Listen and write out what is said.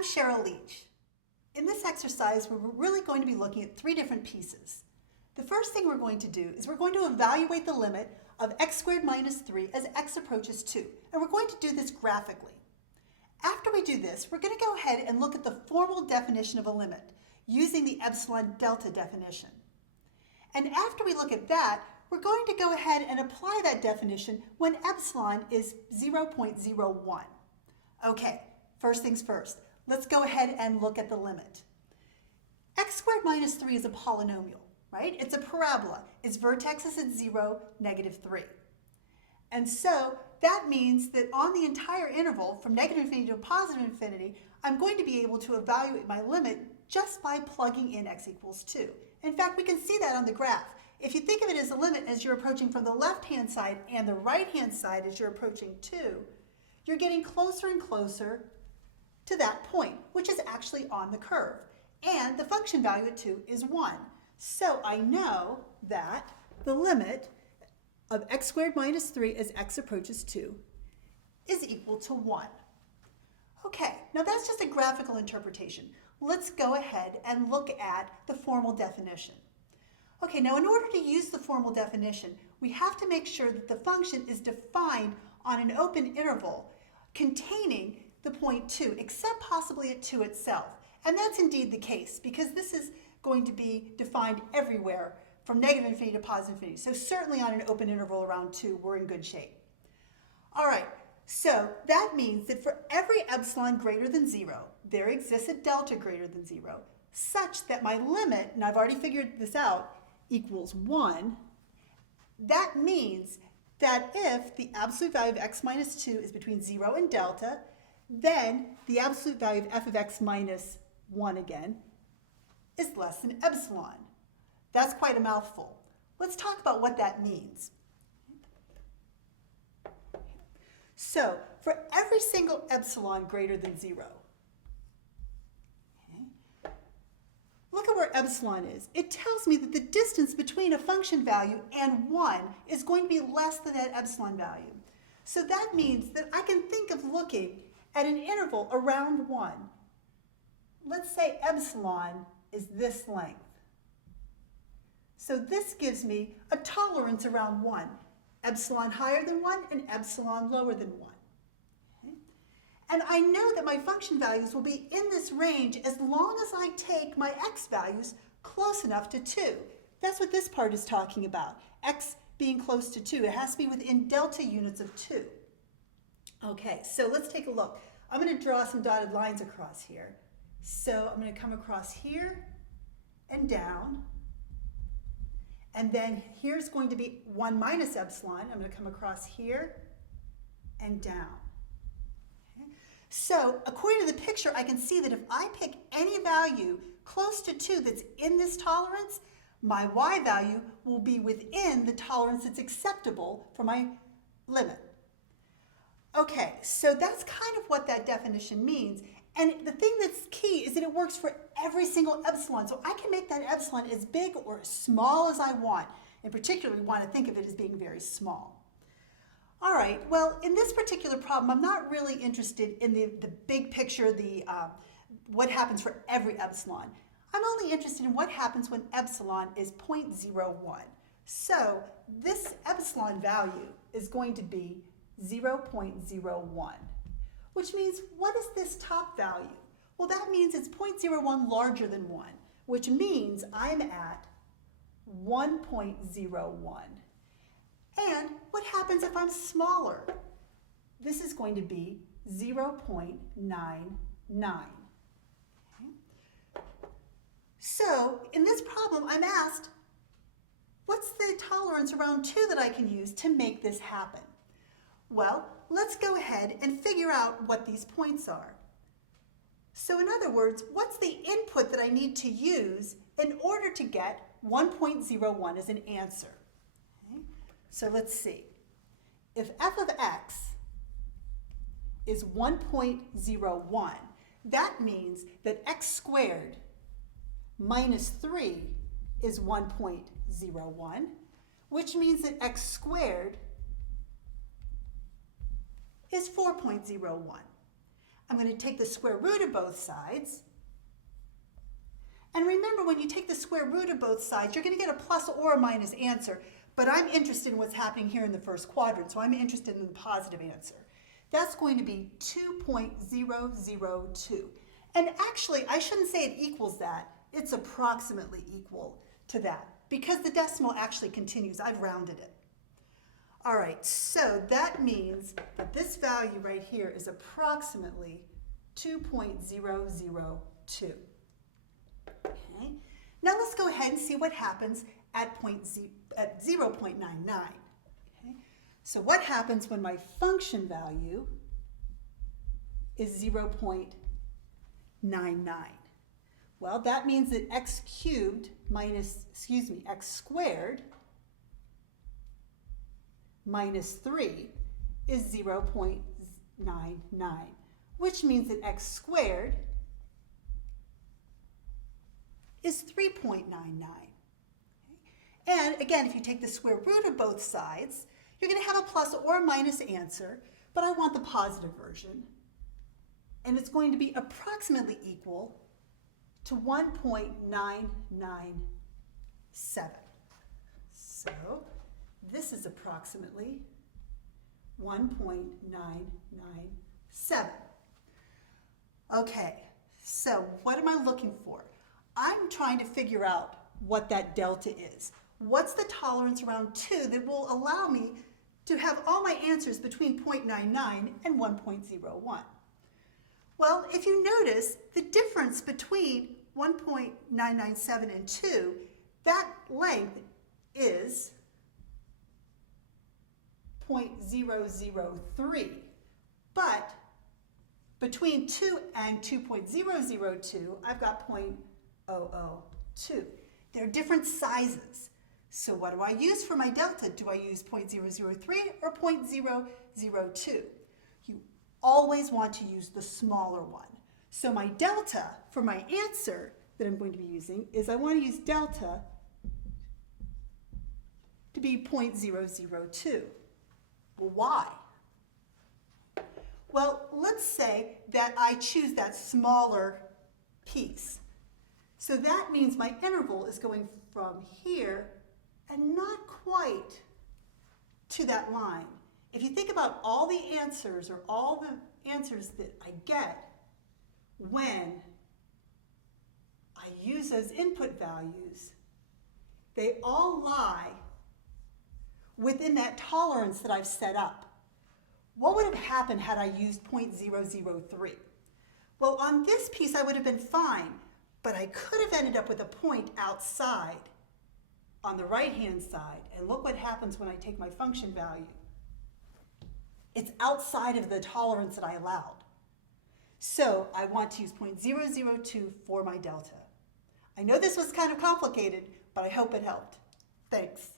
I'm Cheryl Leach. In this exercise, we're really going to be looking at three different pieces. The first thing we're going to do is we're going to evaluate the limit of x squared minus 3 as x approaches 2, and we're going to do this graphically. After we do this, we're going to go ahead and look at the formal definition of a limit using the epsilon delta definition. And after we look at that, we're going to go ahead and apply that definition when epsilon is 0.01. Okay, first things first. Let's go ahead and look at the limit. X squared minus 3 is a polynomial, right? It's a parabola. Its vertex is at 0, -3. And so that means that on the entire interval from negative infinity to positive infinity, I'm going to be able to evaluate my limit just by plugging in x equals 2. In fact, we can see that on the graph. If you think of it as a limit as you're approaching from the left-hand side and the right-hand side as you're approaching 2, you're getting closer and closer to that point, which is actually on the curve. And the function value at 2 is 1. So I know that the limit of x squared minus 3 as x approaches 2 is equal to 1. Okay, now that's just a graphical interpretation. Let's go ahead and look at the formal definition. Okay, now in order to use the formal definition, we have to make sure that the function is defined on an open interval containing the point 2, except possibly at 2 itself. And that's indeed the case, because this is going to be defined everywhere from negative infinity to positive infinity. So certainly on an open interval around 2, we're in good shape. All right, so that means that for every epsilon greater than 0, there exists a delta greater than 0, such that my limit, and I've already figured this out, equals 1. That means that if the absolute value of x minus 2 is between 0 and delta, then the absolute value of f of x minus 1 again is less than epsilon. That's quite a mouthful. Let's talk about what that means. So for every single epsilon greater than 0, look at where epsilon is. It tells me that the distance between a function value and 1 is going to be less than that epsilon value. So that means that I can think of looking at an interval around 1. Let's say epsilon is this length. So this gives me a tolerance around 1. Epsilon higher than 1 and epsilon lower than 1. Okay? And I know that my function values will be in this range as long as I take my x values close enough to 2. That's what this part is talking about. X being close to 2. It has to be within delta units of 2. Okay, so let's take a look. I'm going to draw some dotted lines across here. So I'm going to come across here and down. And then here's going to be 1 minus epsilon. I'm going to come across here and down. Okay. So according to the picture, I can see that if I pick any value close to 2 that's in this tolerance, my y value will be within the tolerance that's acceptable for my limit. Okay, so that's kind of what that definition means. And the thing that's key is that it works for every single epsilon. So I can make that epsilon as big or as small as I want. In particular, we want to think of it as being very small. All right, well, in this particular problem, I'm not really interested in the big picture, what happens for every epsilon. I'm only interested in what happens when epsilon is 0.01. So this epsilon value is going to be 0.01. Which means, what is this top value? Well, that means it's 0.01 larger than 1, which means I'm at 1.01. And what happens if I'm smaller? This is going to be 0.99. Okay. So in this problem, I'm asked, what's the tolerance around 2 that I can use to make this happen? Well, let's go ahead and figure out what these points are. So in other words, what's the input that I need to use in order to get 1.01 as an answer? Okay. So let's see. If f of x is 1.01, that means that x squared minus 3 is 1.01, which means that x squared is 4.01. I'm going to take the square root of both sides. And remember, when you take the square root of both sides, you're going to get a plus or a minus answer. But I'm interested in what's happening here in the first quadrant, so I'm interested in the positive answer. That's going to be 2.002. And actually, I shouldn't say it equals that. It's approximately equal to that because the decimal actually continues. I've rounded it. All right, so that means that this value right here is approximately 2.002. Okay. Now let's go ahead and see what happens at 0.99. Okay. So what happens when my function value is 0.99? Well, that means that x squared minus 3 is 0.99, which means that x squared is 3.99. Okay. And again, if you take the square root of both sides, you're going to have a plus or a minus answer, but I want the positive version. And it's going to be approximately equal to 1.997. So this is approximately 1.997. Okay, so what am I looking for? I'm trying to figure out what that delta is. What's the tolerance around 2 that will allow me to have all my answers between 0.99 and 1.01? Well, if you notice, the difference between 1.997 and 2, that length is 0.003. But between 2 and 2.002, I've got 0.002. They're different sizes. So what do I use for my delta? Do I use 0.003 or 0.002? You always want to use the smaller one. So my delta for my answer that I'm going to be using is I want to use delta to be 0.002. Well, why? Well, let's say that I choose that smaller piece. So that means my interval is going from here and not quite to that line. If you think about all the answers or all the answers that I get when I use those input values, they all lie within that tolerance that I've set up. What would have happened had I used 0.003? Well, on this piece I would have been fine, but I could have ended up with a point outside on the right-hand side. And look what happens when I take my function value. It's outside of the tolerance that I allowed. So I want to use 0.002 for my delta. I know this was kind of complicated, but I hope it helped. Thanks.